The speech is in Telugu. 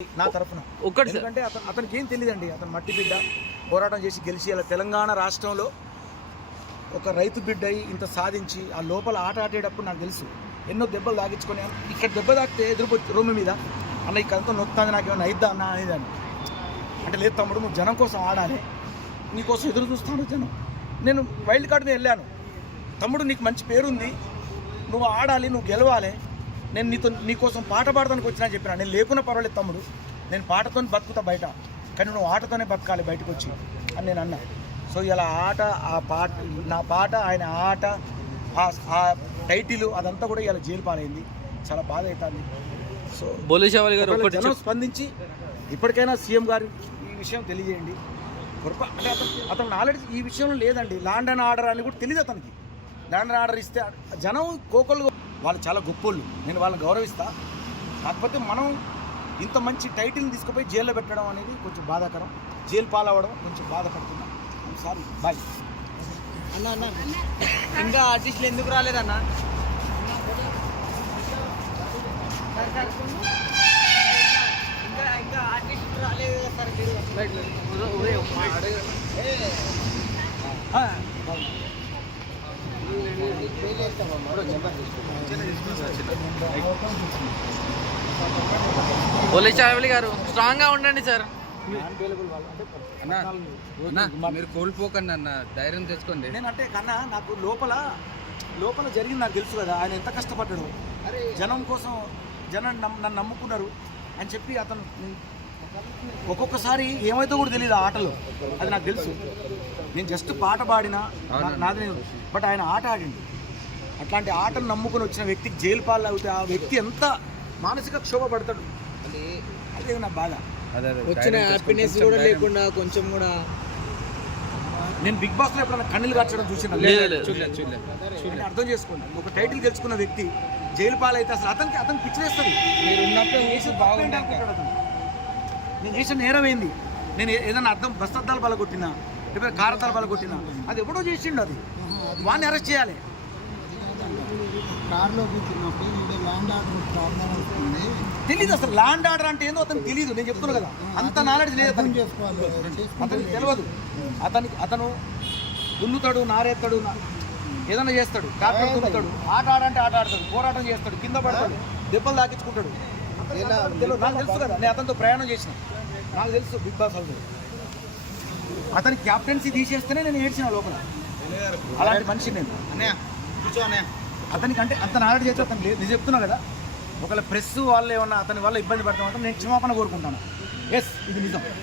నా తరఫున ఎందుకంటే అతనికి ఏం తెలియదండి. అతను మట్టి బిడ్డ పోరాటం చేసి గెలిచి అలా తెలంగాణ రాష్ట్రంలో ఒక రైతు బిడ్డ ఇంత సాధించి ఆ లోపల ఆట ఆడేటప్పుడు నాకు తెలుసు ఎన్నో దెబ్బలు తాగించుకొని ఇక్కడ దెబ్బ తాకితే ఎదురు రూమ్ మీద అన్న ఇక్కడంతా నొత్తాది నాకు ఏమైనా అయిద్దా అన్న అనేదాన్ని. అంటే లేదు తమ్ముడు, నువ్వు జనం కోసం ఆడాలి, నీకోసం ఎదురు చూస్తాను జనం. నేను వైల్డ్ కార్డ్ మీద వెళ్ళాను, తమ్ముడు నీకు మంచి పేరుంది, నువ్వు ఆడాలి, నువ్వు గెలవాలి, నేను నీకోసం పాట పాడటానికి వచ్చినా చెప్పినా. నేను లేకున్నా పర్వాలేదు తమ్ముడు, నేను పాటతో బతుకుతా బయట, కానీ నువ్వు ఆటతోనే బతకాలి బయటకు వచ్చి అని నేను అన్నా. సో ఇలా ఆట, ఆ పాట, నా పాట, ఆయన ఆట, ఆ టైటిల్ అదంతా కూడా ఇలా జైలు పాలైంది. చాలా బాధ అవుతుంది. సో బోలేశేవాలి గారు జనం స్పందించి ఇప్పటికైనా సీఎం గారు ఈ విషయం తెలియజేయండి. అంటే అతను నాలెడ్జ్ ఈ విషయంలో లేదండి. ల్యాండ్ అండ్ ఆర్డర్ అని కూడా తెలియదు అతనికి. ల్యాండ్ అండ్ ఆర్డర్ ఇస్తే జనం కోకలు, వాళ్ళు చాలా గొప్పోళ్ళు, నేను వాళ్ళని గౌరవిస్తా. కాకపోతే మనం ఇంత మంచి టైటిల్ని తీసుకుపోయి జైల్లో పెట్టడం అనేది కొంచెం బాధాకరం. జైలు పాలవ్వడం కొంచెం బాధపడుతున్నాం. సారీ, బాయ్ అన్న. ఇంకా ఆర్టిస్టులు ఎందుకు రాలేదన్న? ఇంకా ఆర్టిస్టులు రాలేదు బోలేశేవాలి గారు స్ట్రాంగ్ గా ఉండండి సార్. మీరు కోల్పోకండి అన్న, ధైర్యం తెచ్చుకోండి. నేనంటే కన్నా నాకు లోపల జరిగింది నాకు తెలుసు కదా. ఆయన ఎంత కష్టపడ్డాడు జనం కోసం, జనం నన్ను నమ్ముకున్నారు అని చెప్పి. అతను ఒక్కొక్కసారి ఏమైతే కూడా తెలియదు ఆ ఆటలో, అది నాకు తెలుసు. నేను జస్ట్ పాట పాడినా నాది, బట్ ఆయన ఆట ఆడిండు. అట్లాంటి ఆటను నమ్ముకుని వచ్చిన వ్యక్తికి జైలు పాలు అవుతే ఆ వ్యక్తి ఎంత మానసిక క్షోభ పడతాడు, అదే నా బాధ. వచ్చిన హ్యాపీనెస్ కూడా లేకుండా కొంచెం కూడా. నేను బిగ్ బాస్ లో ఎప్పుడైనా కన్నీళ్ళు కార్చడం చూసిన అర్థం చేసుకోండి. ఒక టైటిల్ గెలుచుకున్న వ్యక్తి జైలు పాలైతే అసలు అతనికి పిచ్చిలేస్తుంది. నేను చేసిన నేరం ఏంది? నేను ఏదైనా బస్తద్దాలు బలగొట్టినా, లేకపోతే కారతాలు బలగొట్టినా, అది ఎప్పుడో చేసిండు. అది వాడిని అరెస్ట్ చేయాలి. తెలీదు అసలు ల్యాండ్ ఆర్డర్ అంటే ఏందో అతనికి తెలీదు. నేను చెప్తున్నా కదా, అంత నాలెడ్జ్ లేదు అతనికి తెలియదు. అతను దున్నుతాడు, నారేస్తాడు, ఏదైనా చేస్తాడు, ట్రాక్టర్ దున్నుతాడు, ఆట ఆడంటే ఆట ఆడతాడు, పోరాటం చేస్తాడు, కింద పడతాడు, దెబ్బలు తాకించుకుంటాడు. నాకు తెలుసు కదా, నేను అతనితో ప్రయాణం చేసిన, నాకు తెలుసు బిగ్ బాస్ వాళ్ళు. అతని క్యాప్టెన్సీ తీసేస్తేనే నేను ఏడ్చిన లోపల. అలాంటి మనిషి నేను. అతనికి అంటే అంత నాలెడ్జ్ చేస్తే అతను లేదు. నేను చెప్తున్నా కదా, ఒకవేళ ప్రెస్ వాళ్ళు ఏమన్నా అతని వల్ల ఇబ్బంది పడతామంటే నేను క్షమాపణ కోరుకుంటాను. ఎస్, ఇది నిజం.